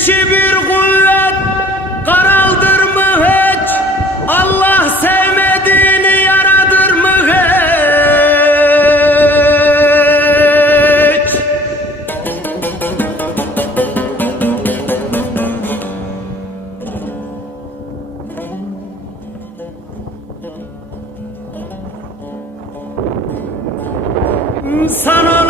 dişi bir kuvvet karaldır mı hiç? Allah sevmediğini yaradır mı hiç? İnsan